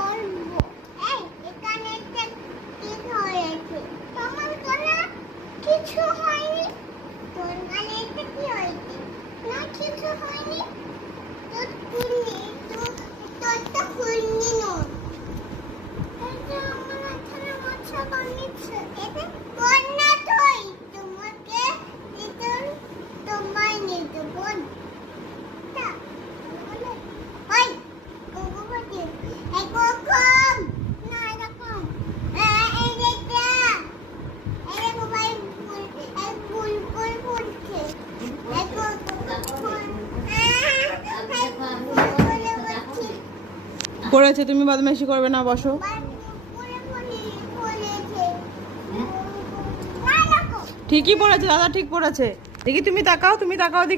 করবো। এই এখানে একটা কি হয়েছে? তোমার কোনো কিছু হয়নি। তোর গালে একটা কি হয়েছে? না কিছু হয়নি। তোর কুন্নি তোর তো কুন্নি নয়। এটা আমার এখানে মশা কামড়েছে। এটা তোর না তুই। তোমাকে দিতে তোমায় নিতে বোন। তা ওই কোকোমতি এই কোকম না এটা কম এই দেখটা এই মোবাইল ফুল এই ফুল ফুল ফুলছে এই কোকম করেছে, তুমি বদমাইশি করবে না, বসো। ঠিকই পড়েছে দাদা, ঠিক পড়েছে। দেখি তুমি তাকাও, তুমি তাকাও দেখি।